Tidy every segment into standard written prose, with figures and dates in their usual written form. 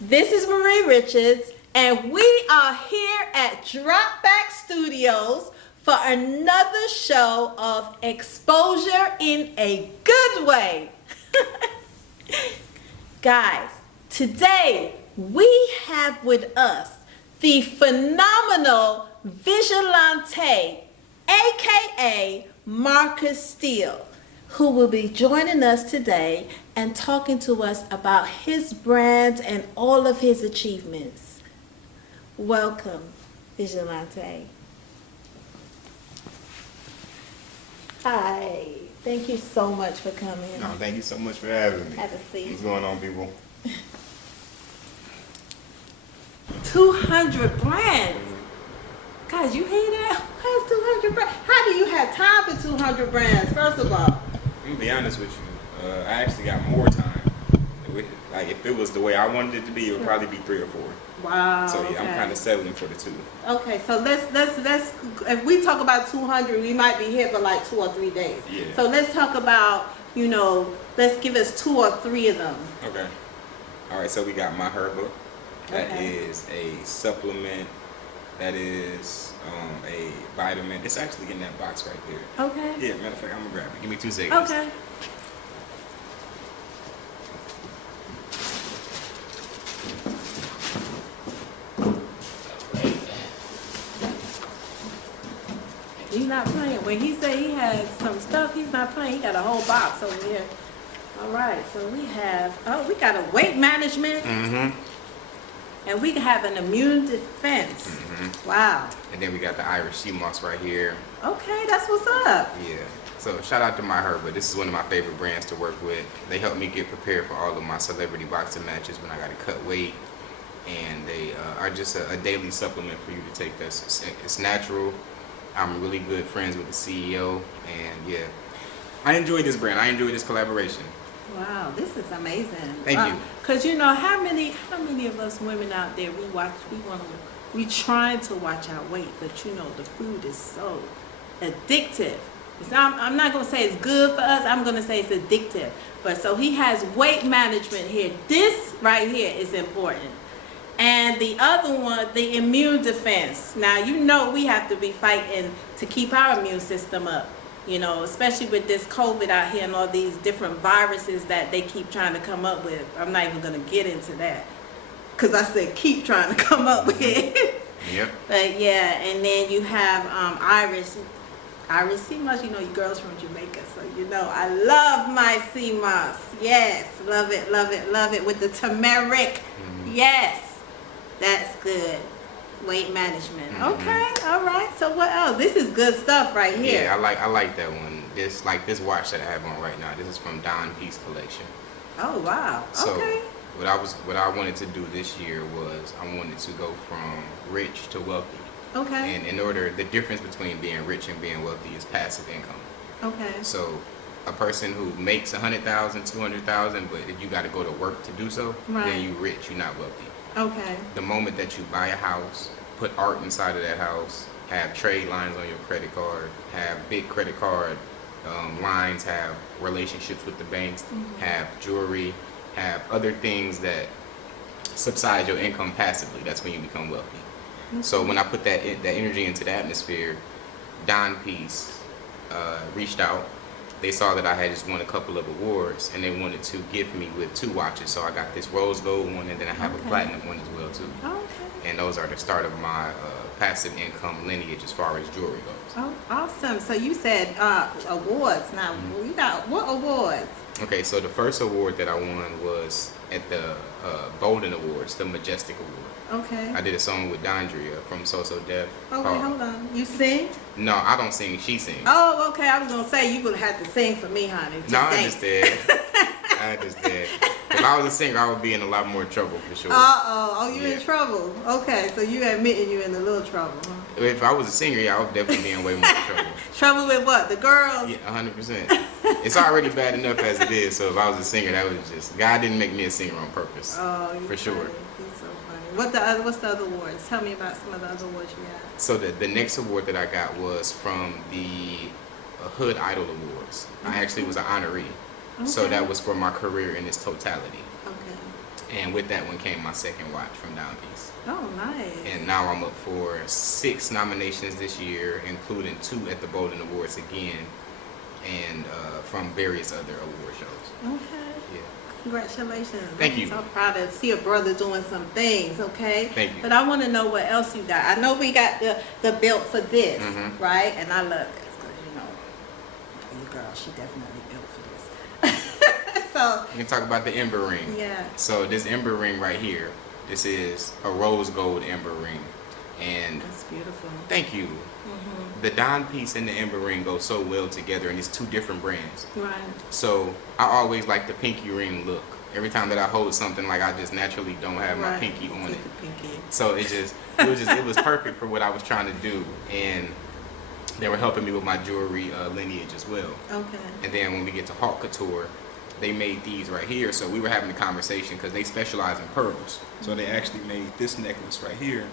This is Marie Richards, and we are here at Dropback Studios for another show of exposure in a good way. Guys, today we have with us the phenomenal Vigilante, aka Marcus Steele, who will be joining us today and talking to us about his brand and all of his achievements. Welcome, Vigilante. Hi, thank you so much for coming. No, thank you so much for having me. Have a seat. What's going on, people? 200 brands. Guys, you hear that? What's 200 brands? How do you have time for 200 brands, first of all? I'm gonna be honest with you. I actually got more time. Like, if it was the way I wanted it to be, it would probably be 3 or 4. Wow. So yeah, okay. I'm kind of settling for the 2. Okay, so let's if we talk about 200, we might be here for like 2 or 3 days. Yeah. So let's talk about, let's give us 2 or 3 of them. Okay. All right. So we got my Herba. That Okay. is a supplement. That is a vitamin. It's actually in that box right there. Okay. Yeah. Matter of fact, I'm gonna grab it. Give me 2 seconds. Okay. He's not playing. When he said he had some stuff, he's not playing. He got a whole box over here. All right, so we got a weight management, and we have an immune defense. Wow. And then we got the Irish sea moss right here. Okay, that's what's up. Yeah. So shout out to my Herba. This is one of my favorite brands to work with. They help me get prepared for all of my celebrity boxing matches when I got to cut weight. And they are just a daily supplement for you to take. It's natural. I'm really good friends with the CEO. And yeah, I enjoy this brand. I enjoy this collaboration. Wow, this is amazing. Thank you. Cause how many of us women out there we trying to watch our weight, but the food is so addictive. I'm not gonna say it's good for us. I'm gonna say it's addictive. But so he has weight management here. This right here is important. And the other one, the immune defense. Now we have to be fighting to keep our immune system up. Especially with this COVID out here and all these different viruses that they keep trying to come up with. I'm not even gonna get into that, cause I said keep trying to come up with it. Yep. But yeah, and then you have Irish sea moss. You girls from Jamaica, so I love my sea moss. Yes, love it, love it, love it with the turmeric. Yes, that's good. Weight management. Okay, all right. So what else? This is good stuff right here. Yeah, I like that one. This watch that I have on right now. This is from Don Peace Collection. Oh wow. So okay. what I wanted to do this year was I wanted to go from rich to wealthy. Okay. And the difference between being rich and being wealthy is passive income. Okay. So a person who makes 100,000, 200,000, but if you got to go to work to do so, then you rich. You're not wealthy. Okay. The moment that you buy a house, put art inside of that house, have trade lines on your credit card, have big credit card lines, have relationships with the banks, have jewelry, have other things that subside your income passively, that's when you become wealthy. So when I put that energy into the atmosphere, Don Peace reached out. They saw that I had just won a couple of awards, and they wanted to gift me with 2 watches. So I got this rose gold one, and then I have a platinum one as well too. Okay. And those are the start of my passive income lineage as far as jewelry goes. Oh, awesome. So you said awards. Now we got what awards? Okay, so the first award that I won was at the Golden Awards, the Majestic Award. Okay. I did a song with Dondria from So So Def. Okay, hold on. You sing? No, I don't sing. She sings. Oh, okay. I was gonna say you gonna have to sing for me, honey. No, I just did. I just did. If I was a singer, I would be in a lot more trouble for sure. Oh, you in trouble? Okay, so you admitting you in a little trouble, huh? If I was a singer, yeah, I would definitely be in way more trouble. Trouble with what? The girls? Yeah, 100%. It's already bad enough as it is. So if I was a singer, that was just God didn't make me a singer on purpose. Oh, for sure. He's so funny. What's the other awards? Tell me about some of the other awards you got. So the next award that I got was from the Hood Idol Awards. I actually was an honoree. Okay. So that was for my career in its totality. Okay. And with that one came my second watch from Downpiece. Oh, nice. And now I'm up for 6 nominations this year, including 2 at the Golden Awards again, and from various other award shows. Okay. Yeah. Congratulations. Thank you. I'm so proud to see a brother doing some things, okay? Thank you. But I want to know what else you got. I know we got the belt for this, Mhm. right? And I love this because, your girl, she definitely built for this. So, You can talk about the Ember Ring. yeah. So this Ember Ring right here, this is a rose gold Ember Ring. And That's beautiful. thank you. Mm-hmm. The Downpiece and the Ember Ring go so well together, and it's 2 different brands. Right. So I always like the pinky ring look. Every time that I hold something, like I just naturally don't have my Right. pinky on it. Take the pinky. So it was perfect for what I was trying to do, and they were helping me with my jewelry lineage as well. Okay. And then when we get to Haute Couture, they made these right here. So we were having a conversation because they specialize in pearls. So they actually made this necklace right here.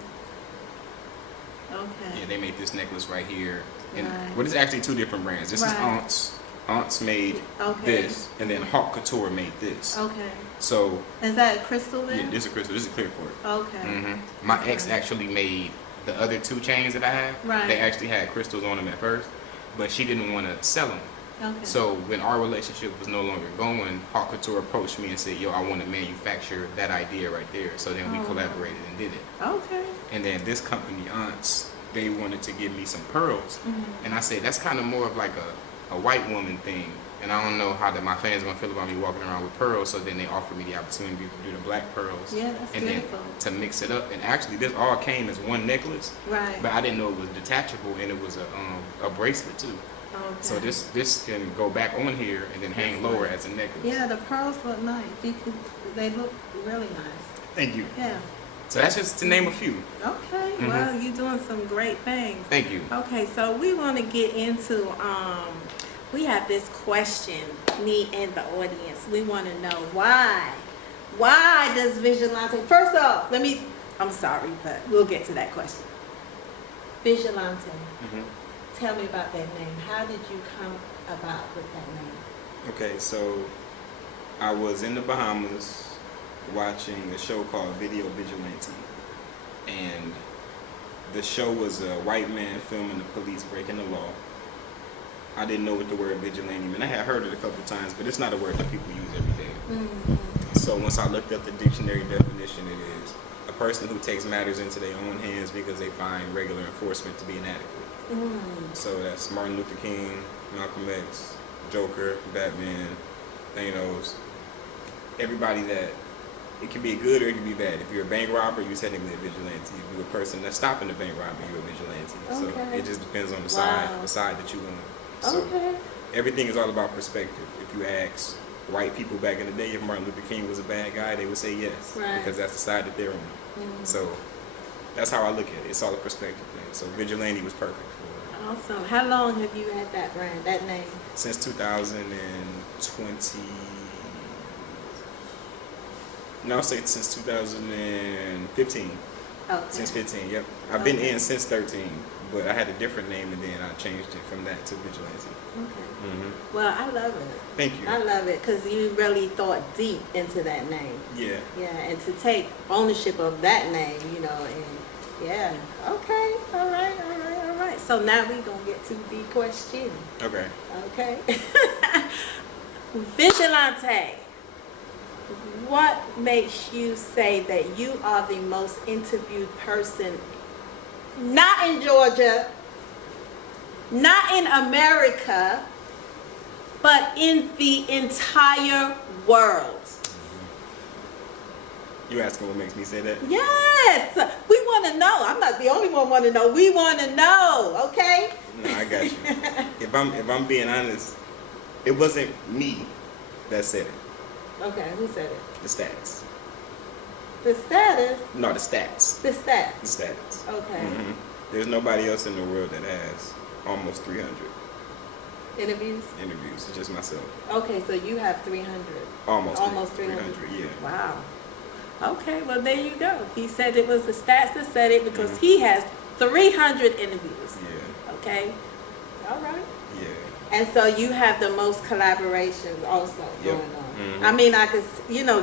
Okay. Yeah, they made this necklace right here. And Right. well, it's actually 2 different brands. This is Right. Aunts. Aunts made Okay. this, and then Haute Couture made this. Okay. So Is that a crystal then? yeah, this is crystal. This is clear quartz. Okay. My ex Okay. actually made the other 2 chains that I have. Right. They actually had crystals on them at first, but she didn't want to sell them. Okay. So when our relationship was no longer going, Haute Couture approached me and said, "Yo, I want to manufacture that idea right there." So then we Oh. collaborated and did it. Okay. And then this company, Aunts, they wanted to give me some pearls, Mhm. and I said that's kind of more of like a white woman thing. And I don't know how that my fans gonna feel about me walking around with pearls. So then they offered me the opportunity to do the black pearls. Yeah, that's and beautiful. then to mix it up. And actually, this all came as one necklace, Right. but I didn't know it was detachable, and it was a bracelet too. Okay. So this can go back on here and then hang That's lower nice. as a necklace. Yeah, the pearls look nice. They look really nice. Thank you. Yeah. So that's just to name a few. Okay. Mhm. Well, you're doing some great things. Thank you. Okay, so we want to get into we have this question, me and the audience. We want to know why does Vigilante, first off, I'm sorry, but we'll get to that question. Vigilante, tell me about that name. How did you come about with that name? Okay, so I was in the Bahamas watching a show called Video Vigilante, and the show was a white man filming the police breaking the law. I didn't know what the word vigilante meant. I had heard it a couple of times, but it's not a word that people use every day. Mm-hmm. So once I looked up the dictionary definition, it is a person who takes matters into their own hands because they find regular enforcement to be inadequate. So that's Martin Luther King, Malcolm X, Joker, Batman, Thanos, everybody that, it can be good or it can be bad. If you're a bank robber, you're technically a vigilante. If you're a person that's stopping the bank robber, you're a vigilante. Okay. So it just depends on the Wow. side that you're on. So Okay. everything is all about perspective. If you ask white people back in the day if Martin Luther King was a bad guy, they would say yes, Right. because that's the side that they're on. Mhm. So that's how I look at it. It's all a perspective thing. So vigilante was perfect for it. Awesome. How long have you had that brand, that name? Since 2020. No, I'll say since 2015. Okay. Since 15, yep. I've been in since 13, but I had a different name and then I changed it from that to Vigilante. Okay. Well, I love it. Thank you. I love it because you really thought deep into that name. Yeah. Yeah, and to take ownership of that name, and yeah. Okay. All right. So now we're going to get to the question. Okay. Okay. Vigilante, what makes you say that you are the most interviewed person, not in Georgia, not in America, but in the entire world? You asking what makes me say that? Yes, we want to know. I'm not the only one want to know. We want to know, okay? No, I got you. If I'm being honest, it wasn't me that said it. Okay, who said it? The stats. The status? No, the stats. The stats. The stats. Okay. There's nobody else in the world that has almost 300 Interviews? interviews. It's just myself. Okay, so you have 300. Almost 300. Yeah. Wow. Okay, well there you go. He said it was the stats that said it because he has 300 interviews. Yeah. Okay. All right. Yeah. And so you have the most collaborations also Yep. going on. Mhm. I mean, I could,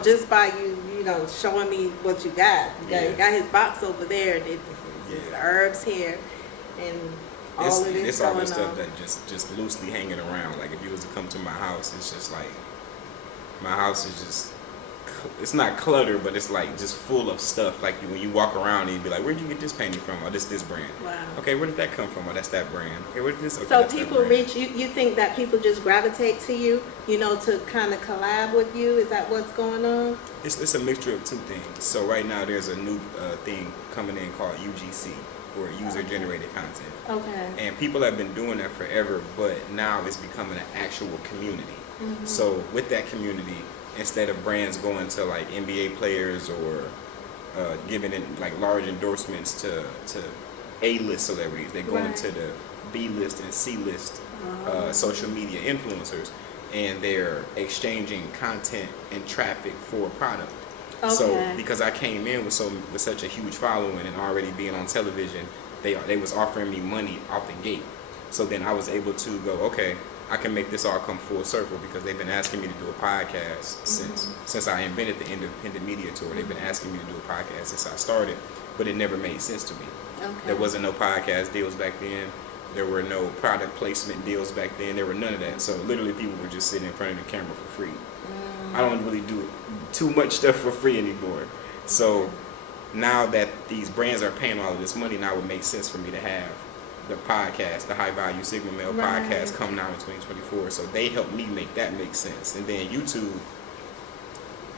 just by you showing me what you got. Yeah. You got his box over there, his herbs here, and all of this it's all going the stuff on. that just loosely hanging around. Like if you was to come to my house, it's just like my house is just, it's not cluttered, but it's like just full of stuff. Like when you walk around and you be like, where'd you get this painting from? Oh, this brand. Wow. Okay, where did that come from? Oh, that's that brand. Okay, where did this? Okay, So that's that people brand. reach you. You think that people just gravitate to you, to kind of collab with you? Is that what's going on? It's a mixture of two things. So right now there's a new thing coming in called UGC, or user generated content. Okay. And people have been doing that forever, but now it's becoming an actual community. Mm-hmm. So with that community, instead of brands going to like NBA players or giving in like large endorsements to A-list celebrities, they're going Right. to the B-list and C-list Oh. social media influencers, and they're exchanging content and traffic for a product. So Okay. because I came in with such a huge following and already being on television, they was offering me money off the gate. So then I was able to go, okay, I can make this all come full circle, because they've been asking me to do a podcast since I invented the independent media tour. They've been asking me to do a podcast since I started, but it never made sense to me. Okay. There wasn't no podcast deals back then. There were no product placement deals back then. There were none of that. So literally people were just sitting in front of the camera for free. I don't really do too much stuff for free anymore. So now that these brands are paying all of this money, now it would make sense for me to have the podcast, the High Value Sigma Male Right. podcast, come now in 2024. So they help me make that make sense. And then YouTube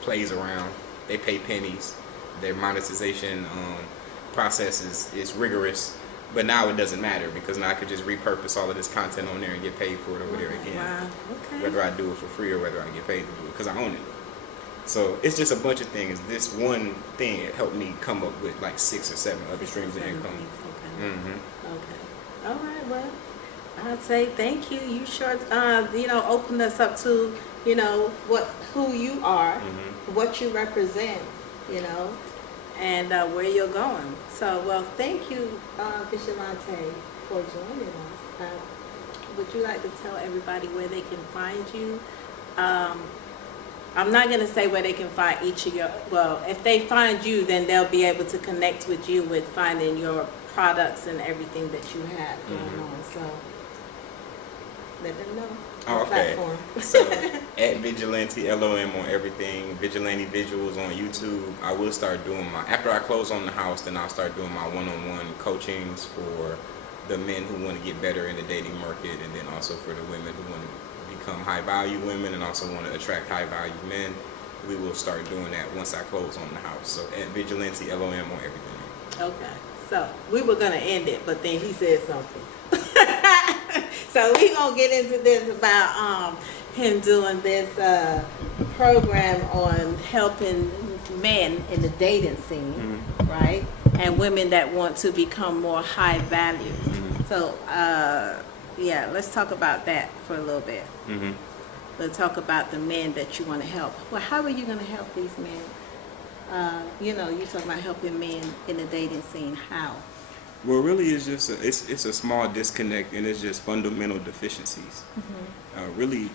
plays around. They pay pennies. Their monetization process is rigorous. But now it doesn't matter, because now I could just repurpose all of this content on there and get paid for it over there again. Wow. Okay. Whether I do it for free or whether I get paid to do it, because I own it. So it's just a bunch of things. This one thing, it helped me come up with like 6 or 7 other streams of income. Okay. Mm-hmm. Okay. All right. Well, I'd say thank you. You sure, opened us up to, who you are, what you represent, and where you're going. So, well, thank you, Vigilante, for joining us. Would you like to tell everybody where they can find you? I'm not going to say where they can find each of your, well, if they find you, then they'll be able to connect with you with finding your products and everything that you have going on. So let them know. Oh, the okay. Platform. So at Vigilante LOM on everything, Vigilante Visuals on YouTube. I will start doing after I close on the house, then I'll start doing my one-on-one coachings for the men who want to get better in the dating market, and then also for the women who want to become high-value women and also want to attract high-value men. We will start doing that once I close on the house. So at Vigilante LOM on everything. Okay. So we were going to end it, but then he said something. So we going to get into this about him doing this program on helping men in the dating scene, right? And women that want to become more high value. So, let's talk about that for a little bit. We'll talk about the men that you want to help. Well, how are you going to help these men? You talking about helping men in the dating scene. How? Well, really, it's just it's a small disconnect, and it's just fundamental deficiencies. Really,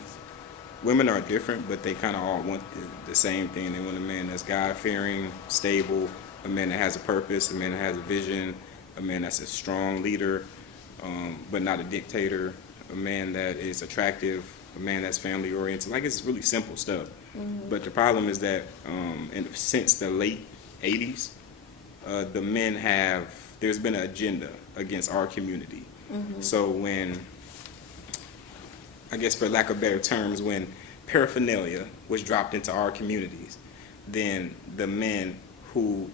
women are different, but they kind of all want the same thing. They want a man that's God-fearing, stable, a man that has a purpose, a man that has a vision, a man that's a strong leader, but not a dictator, a man that is attractive, a man that's family-oriented. Like, it's really simple stuff. But the problem is that since the late 80s, the men there's been an agenda against our community. So when, I guess for lack of better terms, when paraphernalia was dropped into our communities, then the men who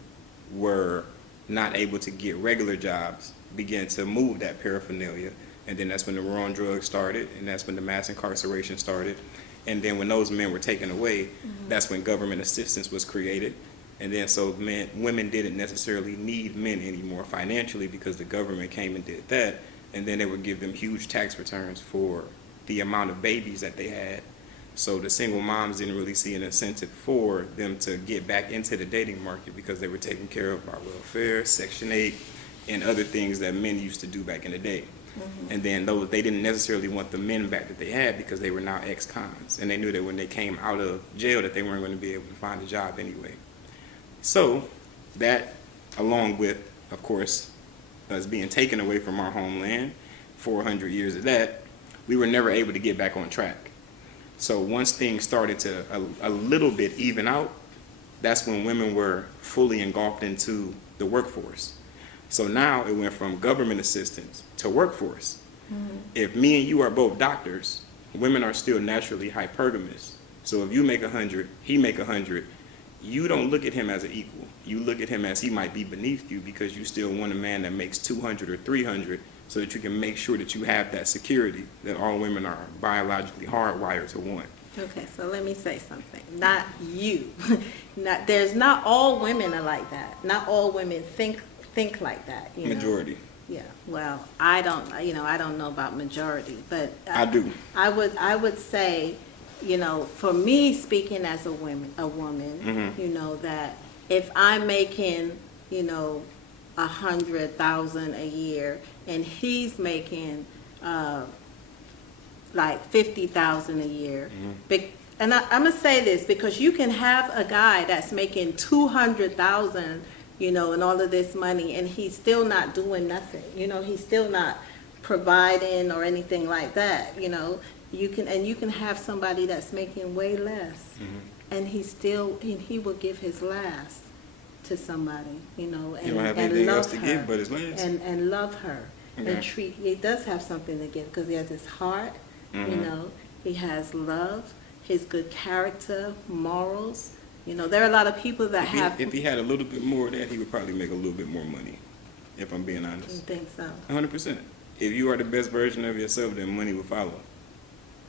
were not able to get regular jobs began to move that paraphernalia. And then that's when the war on drugs started, and that's when the mass incarceration started. And then when those men were taken away, that's when government assistance was created. And then so women didn't necessarily need men anymore financially, because the government came and did that. And then they would give them huge tax returns for the amount of babies that they had. So the single moms didn't really see an incentive for them to get back into the dating market, because they were taken care of by welfare, Section 8, and other things that men used to do back in the day. And then they didn't necessarily want the men back that they had, because they were now ex-cons. And they knew that when they came out of jail that they weren't going to be able to find a job anyway. So that, along with, of course, us being taken away from our homeland, 400 years of that, we were never able to get back on track. So once things started to a little bit even out, that's when women were fully engulfed into the workforce. So now it went from government assistance to workforce. If me and you are both doctors, women are still naturally hypergamous. So if you make 100, he make 100, you don't look at him as an equal. You look at him as he might be beneath you because you still want a man that makes 200 or 300 so that you can make sure that you have that security that all women are biologically hardwired to want. Okay, so let me say something. Not you. There's not all women are like that. Not all women think like that. You know? Majority. Yeah. Well, I don't. I don't know about majority, but I do. I would say, for me speaking as a woman, that if I'm making, 100,000 a year and he's making like 50,000 a year. And I'm gonna say this because you can have a guy that's making 200,000, and all of this money, and he's still not doing nothing. He's still not providing or anything like that. You can have somebody that's making way less, and he will give his last to somebody, He don't have anything else to give but his last. And love her. Okay. And he does have something to give because he has his heart, he has love, his good character, morals. There are a lot of people that if he had a little bit more of that, he would probably make a little bit more money, if I'm being honest. You think so? 100%. If you are the best version of yourself, then money will follow.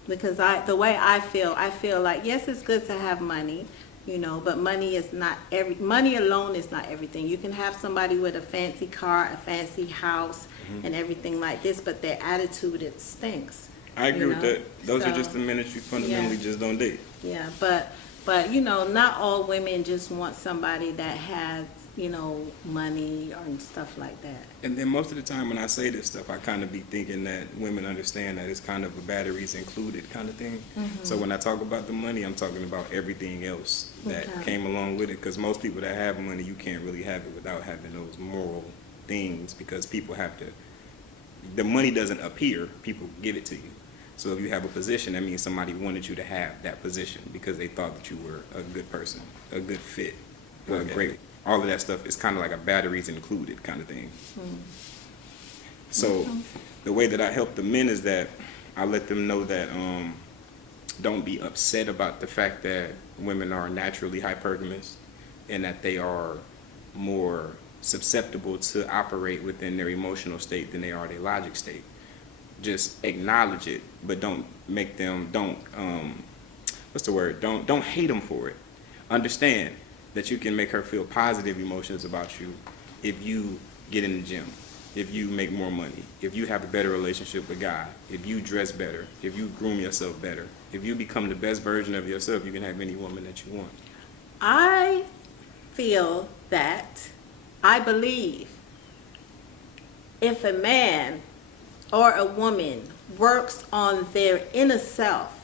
Because the way I feel like, yes, it's good to have money, but money alone is not everything. You can have somebody with a fancy car, a fancy house, and everything like this, but their attitude, it stinks. I agree with that. Those are just the men that you fundamentally just don't date. Yeah, but not all women just want somebody that has, money and stuff like that. And then most of the time when I say this stuff, I kind of be thinking that women understand that it's kind of a batteries included kind of thing. So when I talk about the money, I'm talking about everything else that came along with it. Because most people that have money, you can't really have it without having those moral things, because people have to, the money doesn't appear, people give it to you. So if you have a position, that means somebody wanted you to have that position because they thought that you were a good person, a good fit, great. All of that stuff is kind of like a batteries included kind of thing. So the way that I help the men is that I let them know that don't be upset about the fact that women are naturally hypergamous and that they are more susceptible to operate within their emotional state than they are their logic state. Just acknowledge it, but don't make them, don't hate them for it. Understand that you can make her feel positive emotions about you if you get in the gym, if you make more money, if you have a better relationship with God, if you dress better, if you groom yourself better, if you become the best version of yourself, you can have any woman that you want. I feel that, I believe, if a man or a woman works on their inner self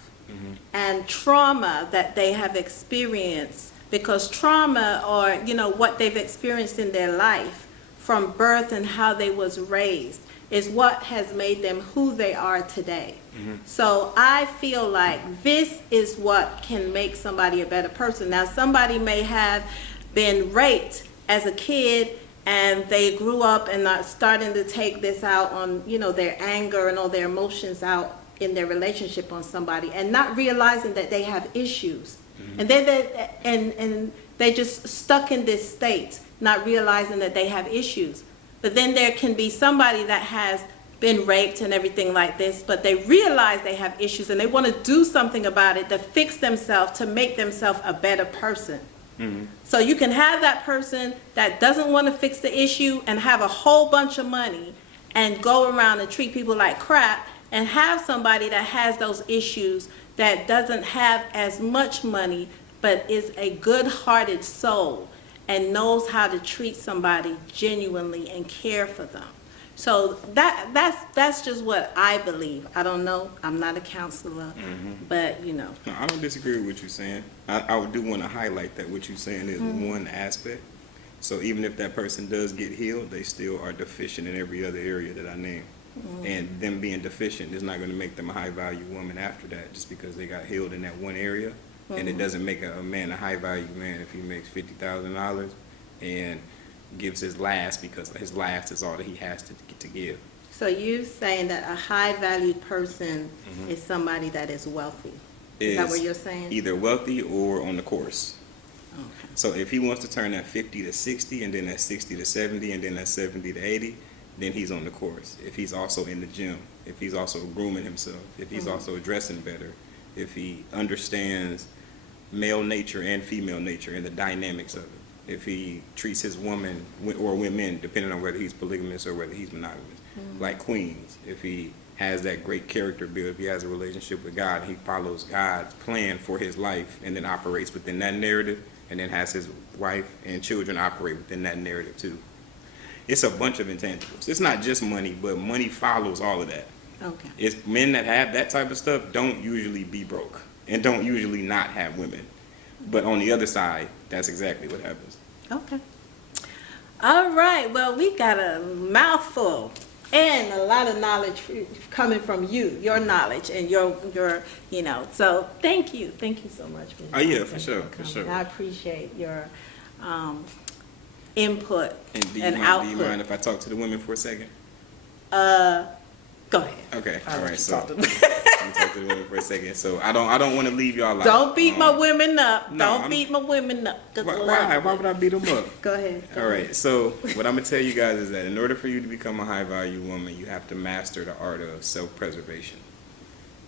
and trauma that they have experienced, because trauma or what they've experienced in their life from birth and how they was raised is what has made them who they are today. So I feel like this is what can make somebody a better person. Now somebody may have been raped as a kid and they grew up and are starting to take this out on their anger and all their emotions out in their relationship on somebody and not realizing that they have issues. And then they just stuck in this state, not realizing that they have issues. But then there can be somebody that has been raped and everything like this, but they realize they have issues and they want to do something about it to fix themselves, to make themselves a better person. So you can have that person that doesn't want to fix the issue and have a whole bunch of money and go around and treat people like crap, and have somebody that has those issues that doesn't have as much money but is a good-hearted soul and knows how to treat somebody genuinely and care for them. So that's just what I believe. I don't know. I'm not a counselor, but you know. No, I don't disagree with what you're saying. I do want to highlight that what you're saying is one aspect. So even if that person does get healed, they still are deficient in every other area that I named. And them being deficient is not going to make them a high value woman after that, just because they got healed in that one area. And it doesn't make a man a high value man if he makes $50,000 and gives his last, because his last is all that he has to give. So you're saying that a high valued person is somebody that is wealthy. Is that what you're saying? Either wealthy or on the course. Okay. So if he wants to turn that 50 to 60, and then that 60 to 70, and then that 70 to 80, then he's on the course. If he's also in the gym, if he's also grooming himself, if he's also dressing better, if he understands male nature and female nature and the dynamics of it, if he treats his woman or women, depending on whether he's polygamous or whether he's monogamous, like queens, if he has that great character build, if he has a relationship with God, he follows God's plan for his life and then operates within that narrative, and then has his wife and children operate within that narrative too. It's a bunch of intangibles. It's not just money, but money follows all of that. Okay. It's men that have that type of stuff don't usually be broke and don't usually not have women. But on the other side, that's exactly what happens. Okay. All right. Well, we got a mouthful and a lot of knowledge coming from you, your knowledge and your you know. So thank you so much. Oh yeah, for sure, for sure. I appreciate your input And output. do you mind if I talk to the women for a second? Go ahead. Okay. I'll All let right. you So talk to let me talk to the women for a second. So I don't want to leave y'all out. Don't beat my women up. no, Don't I'm- beat my women up. 'Cause I love Why them. would I beat them up? Go ahead. All right. So what I'm gonna tell you guys is that in order for you to become a high value woman, you have to master the art of self-preservation.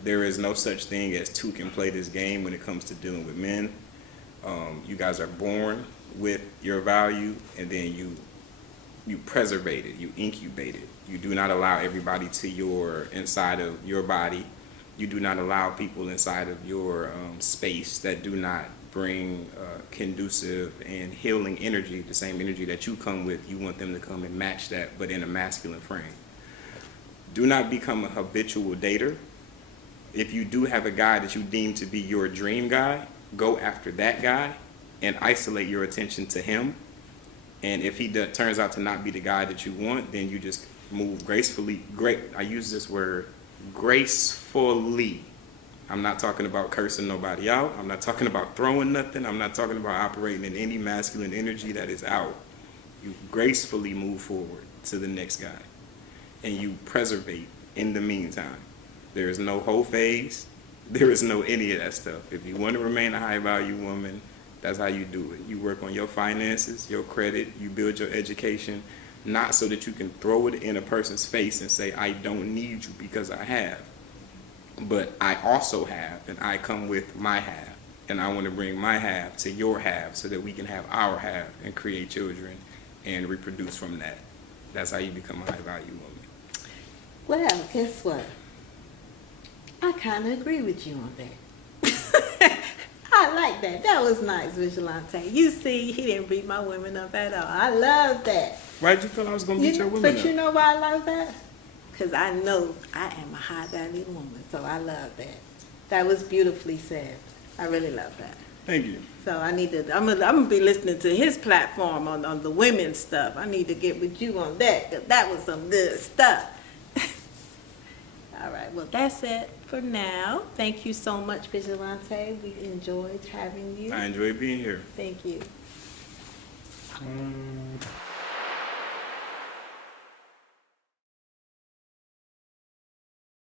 There is no such thing as two can play this game when it comes to dealing with men. You guys are born with your value, and then you preservate it, you incubate it. You do not allow everybody to your inside of your body. You do not allow people inside of your space that do not bring conducive and healing energy, the same energy that you come with. You want them to come and match that, but in a masculine frame. Do not become a habitual dater. If you do have a guy that you deem to be your dream guy, go after that guy and isolate your attention to him. And if he turns out to not be the guy that you want, then you just move gracefully. I use this word, gracefully. I'm not talking about cursing nobody out. I'm not talking about throwing nothing. I'm not talking about operating in any masculine energy that is out. You gracefully move forward to the next guy. And you preservate in the meantime. There is no whole phase. There is no any of that stuff. If you want to remain a high value woman, that's how you do it. You work on your finances, your credit, you build your education, not so that you can throw it in a person's face and say, I don't need you because I have. But I also have, and I come with my half. And I want to bring my half to your half so that we can have our half and create children and reproduce from that. That's how you become a high value woman. Well, guess what? I kind of agree with you on that. I like that. That was nice, Vigilante. You see, he didn't beat my women up at all. I love that. Why did you feel I was going to beat your women up? But you know why I love that? Because I know I am a high value woman, so I love that. That was beautifully said. I really love that. Thank you. So I'm gonna be listening to his platform on the women's stuff. I need to get with you on that, because that was some good stuff. All right, well, that's it for now. Thank you so much, Vigilante. We enjoyed having you. I enjoy being here. Thank you.